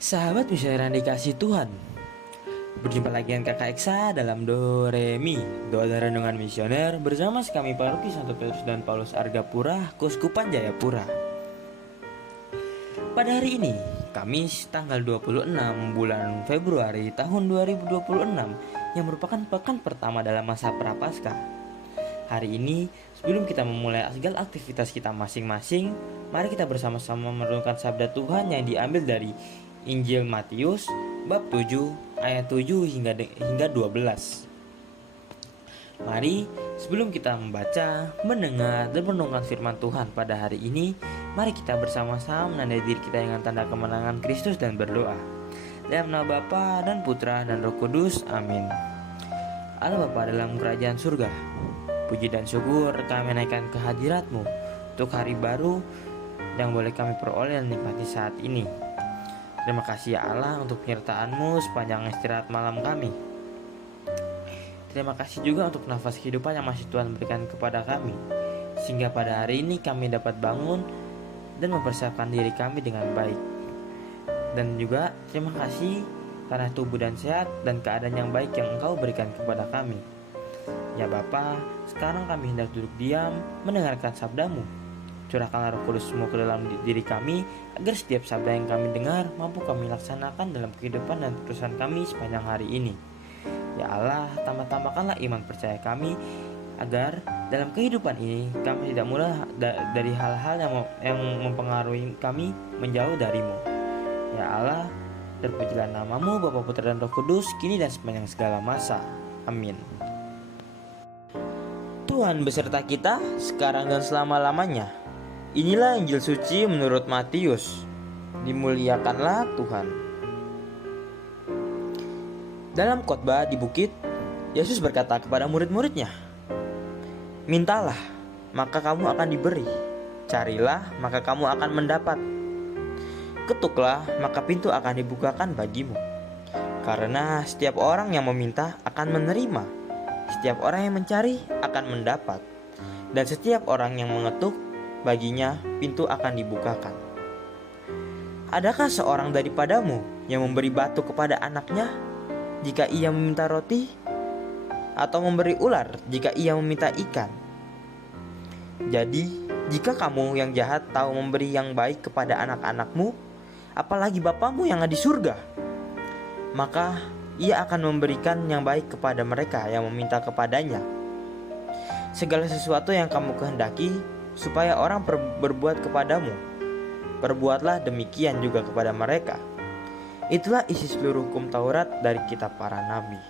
Sahabat musyawarah yang dikasih Tuhan, berjumpa lagi dengan kakak Eksa dalam Do Re Mi, doa dan renungan misioner bersama kami Paroki Santo Petrus dan Paulus Argapura, Keuskupan Jayapura. Pada hari ini, Kamis tanggal 26 bulan Februari tahun 2026 yang merupakan pekan pertama dalam masa Prapaskah. Hari ini, sebelum kita memulai segala aktivitas kita masing-masing, mari kita bersama-sama merenungkan sabda Tuhan yang diambil dari Injil Matius bab 7 ayat 7 hingga 12. Mari sebelum kita membaca, mendengar dan merenungkan firman Tuhan pada hari ini, mari kita bersama-sama menandai diri kita dengan tanda kemenangan Kristus dan berdoa. Dalam nama Bapa dan Putra dan Roh Kudus, amin. Allah Bapa dalam kerajaan surga, puji dan syukur kami naikkan kehadirat-Mu untuk hari baru yang boleh kami peroleh dan nikmati saat ini. Terima kasih ya Allah untuk penyertaan-Mu sepanjang istirahat malam kami. Terima kasih juga untuk nafas kehidupan yang masih Tuhan berikan kepada kami, sehingga pada hari ini kami dapat bangun dan mempersiapkan diri kami dengan baik. Dan juga terima kasih karena tubuh dan sehat dan keadaan yang baik yang Engkau berikan kepada kami. Ya Bapa, sekarang kami hendak duduk diam mendengarkan sabda-Mu. Curahkanlah Roh Kudus-Mu ke dalam diri kami, agar setiap sabda yang kami dengar mampu kami laksanakan dalam kehidupan dan keputusan kami sepanjang hari ini. Ya Allah, tambah-tambahkanlah iman percaya kami, agar dalam kehidupan ini kami tidak mudah dari hal-hal yang mempengaruhi kami menjauh dari-Mu. Ya Allah, terpujilah nama-Mu, Bapa, Putra, dan Roh Kudus, kini dan sepanjang segala masa. Amin. Tuhan beserta kita, sekarang dan selama-lamanya. Inilah Injil suci menurut Matius. Dimuliakanlah Tuhan. Dalam khotbah di bukit, Yesus berkata kepada murid-muridnya, "Mintalah, maka kamu akan diberi. Carilah, maka kamu akan mendapat. Ketuklah, maka pintu akan dibukakan bagimu. Karena setiap orang yang meminta akan menerima, setiap orang yang mencari akan mendapat, dan setiap orang yang mengetuk, baginya pintu akan dibukakan. Adakah seorang daripadamu yang memberi batu kepada anaknya jika ia meminta roti? Atau memberi ular jika ia meminta ikan? Jadi, jika kamu yang jahat tahu memberi yang baik kepada anak-anakmu, apalagi Bapamu yang ada di surga, maka ia akan memberikan yang baik kepada mereka yang meminta kepadanya. Segala sesuatu yang kamu kehendaki supaya orang berbuat kepadamu, perbuatlah demikian juga kepada mereka. Itulah isi seluruh hukum Taurat dari kitab para nabi."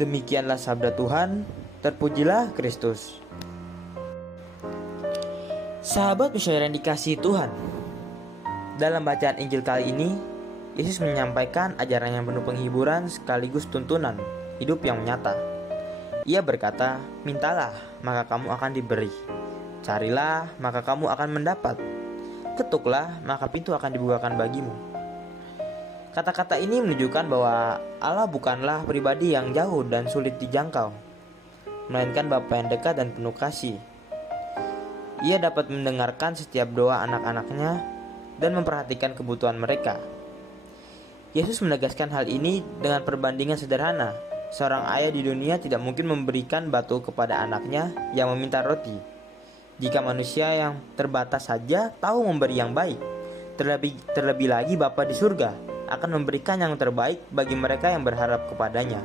Demikianlah sabda Tuhan, terpujilah Kristus. Sahabat musyawarah yang dikasihi Tuhan, dalam bacaan Injil kali ini, Yesus menyampaikan ajaran yang penuh penghiburan sekaligus tuntunan hidup yang nyata. Ia berkata, "Mintalah, maka kamu akan diberi. Carilah, maka kamu akan mendapat. Ketuklah, maka pintu akan dibukakan bagimu." Kata-kata ini menunjukkan bahwa Allah bukanlah pribadi yang jauh dan sulit dijangkau, melainkan Bapa yang dekat dan penuh kasih. Ia dapat mendengarkan setiap doa anak-anaknya dan memperhatikan kebutuhan mereka. Yesus menegaskan hal ini dengan perbandingan sederhana. Seorang ayah di dunia tidak mungkin memberikan batu kepada anaknya yang meminta roti. Jika manusia yang terbatas saja tahu memberi yang baik, terlebih lagi Bapa di surga akan memberikan yang terbaik bagi mereka yang berharap kepadanya.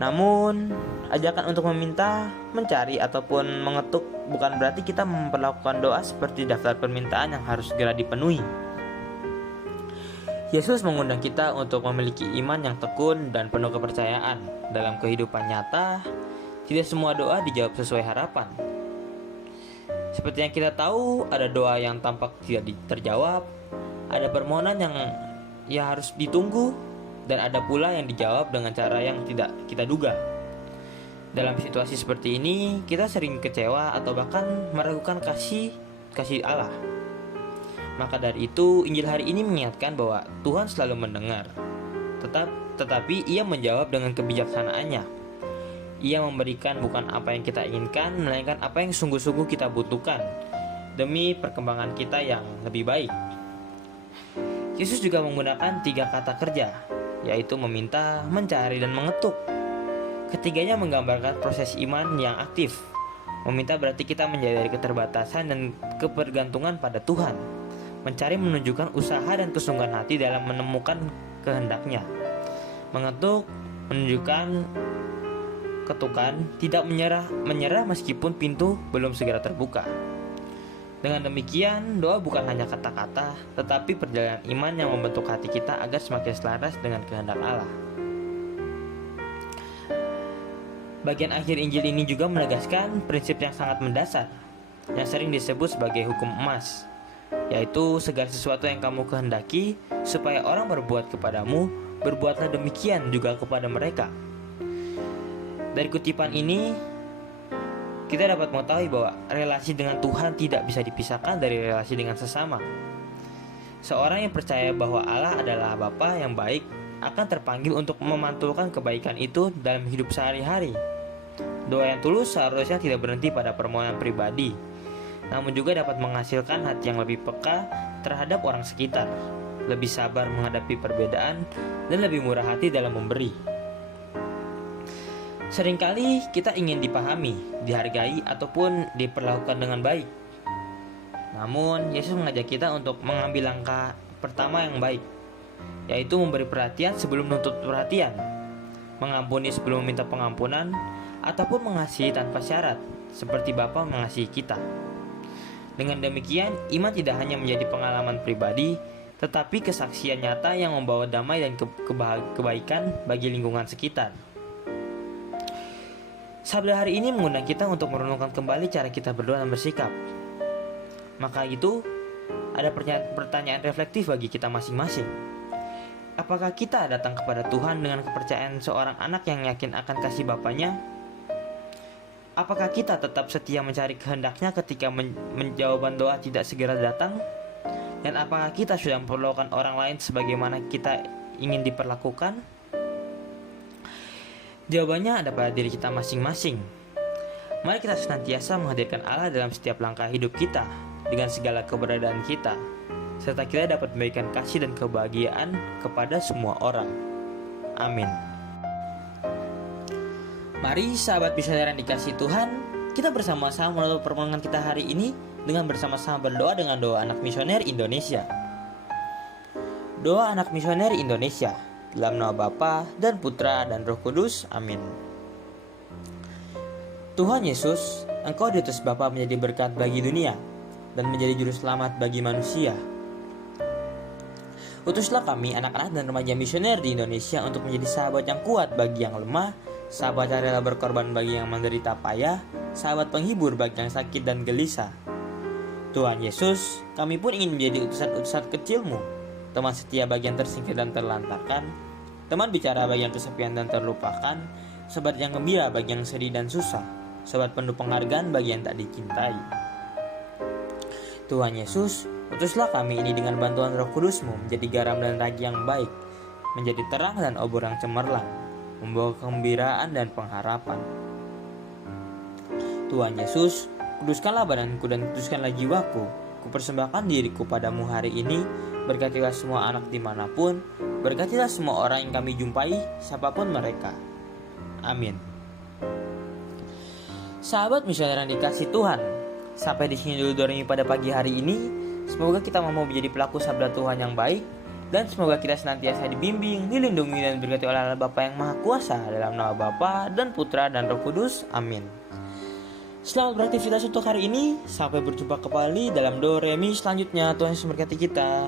Namun, ajakan untuk meminta, mencari, ataupun mengetuk bukan berarti kita memperlakukan doa seperti daftar permintaan yang harus segera dipenuhi. Yesus mengundang kita untuk memiliki iman yang tekun dan penuh kepercayaan. Dalam kehidupan nyata, tidak semua doa dijawab sesuai harapan. Seperti yang kita tahu, ada doa yang tampak tidak terjawab, ada permohonan yang harus ditunggu, dan ada pula yang dijawab dengan cara yang tidak kita duga. Dalam situasi seperti ini, kita sering kecewa atau bahkan meragukan kasih Allah. Maka dari itu, Injil hari ini mengingatkan bahwa Tuhan selalu mendengar, tetapi Ia menjawab dengan kebijaksanaannya. Ia memberikan bukan apa yang kita inginkan, melainkan apa yang sungguh-sungguh kita butuhkan. demi perkembangan kita yang lebih baik. Yesus juga menggunakan 3 kata kerja, yaitu meminta, mencari, dan mengetuk. Ketiganya menggambarkan proses iman yang aktif. Meminta berarti kita menyadari keterbatasan dan kebergantungan pada Tuhan. Mencari menunjukkan usaha dan kesungguhan hati dalam menemukan kehendaknya. Mengetuk menunjukkan ketukan, tidak menyerah meskipun pintu belum segera terbuka. Dengan demikian, doa bukan hanya kata-kata, tetapi perjalanan iman yang membentuk hati kita agar semakin selaras dengan kehendak Allah. Bagian akhir Injil ini juga menegaskan prinsip yang sangat mendasar, yang sering disebut sebagai hukum emas, yaitu segala sesuatu yang kamu kehendaki supaya orang berbuat kepadamu, berbuatlah demikian juga kepada mereka. Dari kutipan ini, kita dapat mengetahui bahwa relasi dengan Tuhan tidak bisa dipisahkan dari relasi dengan sesama. Seorang yang percaya bahwa Allah adalah Bapa yang baik akan terpanggil untuk memantulkan kebaikan itu dalam hidup sehari-hari. Doa yang tulus seharusnya tidak berhenti pada permohonan pribadi, namun juga dapat menghasilkan hati yang lebih peka terhadap orang sekitar, lebih sabar menghadapi perbedaan, dan lebih murah hati dalam memberi. Seringkali kita ingin dipahami, dihargai, ataupun diperlakukan dengan baik. Namun, Yesus mengajak kita untuk mengambil langkah pertama yang baik, yaitu memberi perhatian sebelum menuntut perhatian, mengampuni sebelum meminta pengampunan, ataupun mengasihi tanpa syarat, seperti Bapa mengasihi kita. Dengan demikian, iman tidak hanya menjadi pengalaman pribadi, tetapi kesaksian nyata yang membawa damai dan kebaikan bagi lingkungan sekitar. Sabda hari ini mengundang kita untuk merenungkan kembali cara kita berdoa dan bersikap. Maka itu, ada pertanyaan reflektif bagi kita masing-masing. Apakah kita datang kepada Tuhan dengan kepercayaan seorang anak yang yakin akan kasih Bapanya? Apakah kita tetap setia mencari kehendaknya ketika jawaban doa tidak segera datang? Dan apakah kita sudah memperlakukan orang lain sebagaimana kita ingin diperlakukan? Jawabannya ada pada diri kita masing-masing. Mari kita senantiasa menghadirkan Allah dalam setiap langkah hidup kita, dengan segala keberadaan kita, serta kita dapat memberikan kasih dan kebahagiaan kepada semua orang. Amin. Mari sahabat misioner yang dikasihi Tuhan, kita bersama-sama menutup permohonan kita hari ini dengan bersama-sama berdoa dengan doa anak misioner Indonesia. Doa anak misioner Indonesia. Dalam nama Bapa dan Putra dan Roh Kudus. Amin. Tuhan Yesus, Engkau diutus Bapa menjadi berkat bagi dunia dan menjadi juru selamat bagi manusia. Utuslah kami anak-anak dan remaja misioner di Indonesia untuk menjadi sahabat yang kuat bagi yang lemah, sahabat yang rela berkorban bagi yang menderita payah, sahabat penghibur bagi yang sakit dan gelisah. Tuhan Yesus, kami pun ingin menjadi utusan-utusan kecil-Mu, teman setia bagi yang tersingkir dan terlantarkan, teman bicara bagi yang kesepian dan terlupakan, sahabat yang gembira bagi yang sedih dan susah, sahabat penuh penghargaan bagi yang tak dicintai. Tuhan Yesus, utuslah kami ini dengan bantuan Roh Kudus-Mu menjadi garam dan ragi yang baik, menjadi terang dan obor yang cemerlang, membawa kegembiraan dan pengharapan. Tuhan Yesus, kuduskanlah badanku dan kuduskanlah jiwaku. Kupersembahkan diriku padamu hari ini. Berkatilah semua anak dimanapun, berkatilah semua orang yang kami jumpai, siapapun mereka. Amin. Sahabat misioner yang dikasihi Tuhan, sampai di sini dulu doa pada pagi hari ini. Semoga kita mau menjadi pelaku sabda Tuhan yang baik, dan semoga kita senantiasa dibimbing, dilindungi, dan diberkati oleh Allah Bapa yang Maha Kuasa, dalam nama Bapa dan Putra dan Roh Kudus. Amin. Selamat beraktivitas untuk hari ini. Sampai berjumpa kembali dalam Do Re Mi selanjutnya. Tuhan Yesus memberkati kita.